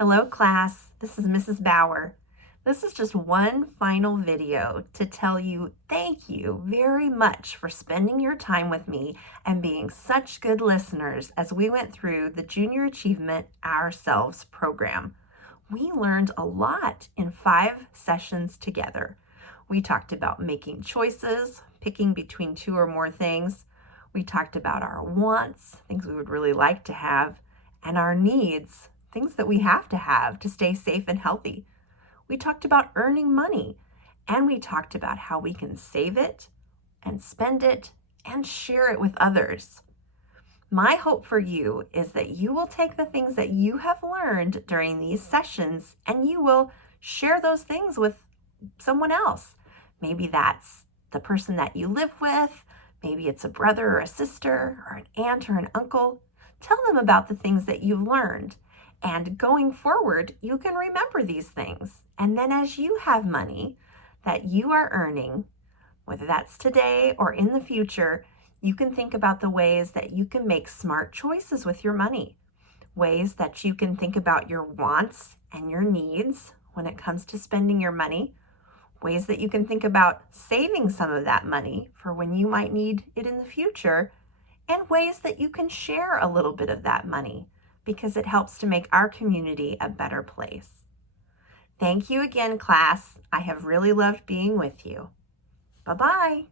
Hello class, this is Mrs. Bauer. This is just one final video to tell you thank you very much for spending your time with me and being such good listeners as we went through the Junior Achievement Ourselves program. We learned a lot in 5 sessions together. We talked about making choices, picking between 2 or more things. We talked about our wants, things we would really like to have, and our needs, things that we have to stay safe and healthy. We talked about earning money, and we talked about how we can save it and spend it and share it with others. My hope for you is that you will take the things that you have learned during these sessions and you will share those things with someone else. Maybe that's the person that you live with. Maybe it's a brother or a sister or an aunt or an uncle. Tell them about the things that you've learned. And going forward, you can remember these things. And then as you have money that you are earning, whether that's today or in the future, you can think about the ways that you can make smart choices with your money. Ways that you can think about your wants and your needs when it comes to spending your money. Ways that you can think about saving some of that money for when you might need it in the future. And ways that you can share a little bit of that money because it helps to make our community a better place. Thank you again, class. I have really loved being with you. Bye-bye.